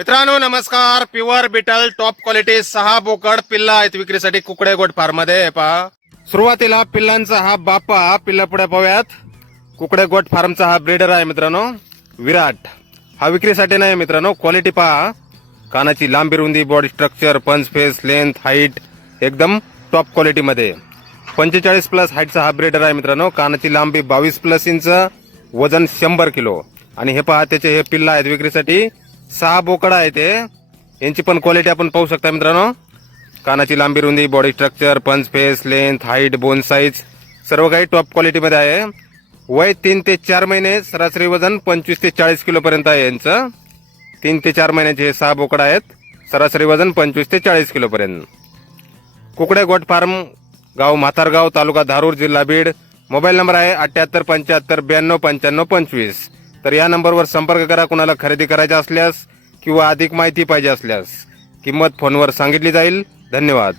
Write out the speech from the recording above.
मित्रांनो नमस्कार. Pure beetle top quality सहा बोकड पिल्ला आहेत विक्रीसाठी कुकडे गोट फार्ममध्ये हे पहा. सुरुवातीला पिल्लांचा हा बापा पिल्ला पुढे पाहूयात. कुकडे गोट फार्मचा हा ब्रीडर आहे मित्रांनो. विराट. हा विक्रीसाठी नाही मित्रांनो क्वालिटी पहा. कानाची लांबी रुंदी body structure punch face length height एकदम टॉप क्वालिटीमध्ये पंचेचाळीस प्लस हाईटचा हा ब्रेडर आहे मित्रांनो. कानाची लांबी बावीस प्लस इंच वजन शंभर किलो. आणि हे पहा त्याचे हे पिल्ला आहेत विक्रीसाठी. सहा बोकडा आहे ते यांची पण क्वालिटी आपण पाहू शकता मित्रांनो. कानाची लांबी रुंदी body structure punch face length height bone size सर्व काही टॉप क्वालिटीमध्ये आहे. वय तीन ते चार महिने सरासरी वजन पंचवीस ते चाळीस किलोपर्यंत आहे यांचं. तीन ते चार महिन्याचे हे सहा बोकडा आहेत. सरासरी वजन पंचवीस ते चाळीस किलोपर्यंत कुकडे गोट फार्म गाव म्हातारगाव तालुका धारूर जिल्हा बीड. मोबाईल नंबर आहे अठ्ठ्याहत्तर पंच्याहत्तर ब्याण्णव पंच्याण्णव पंचवीस. तर या नंबरवर संपर्क करा कुणाला खरेदी करायचा असल्यास किंवा अधिक माहिती पाहिजे असल्यास. किंमत फोनवर सांगितली जाईल. धन्यवाद.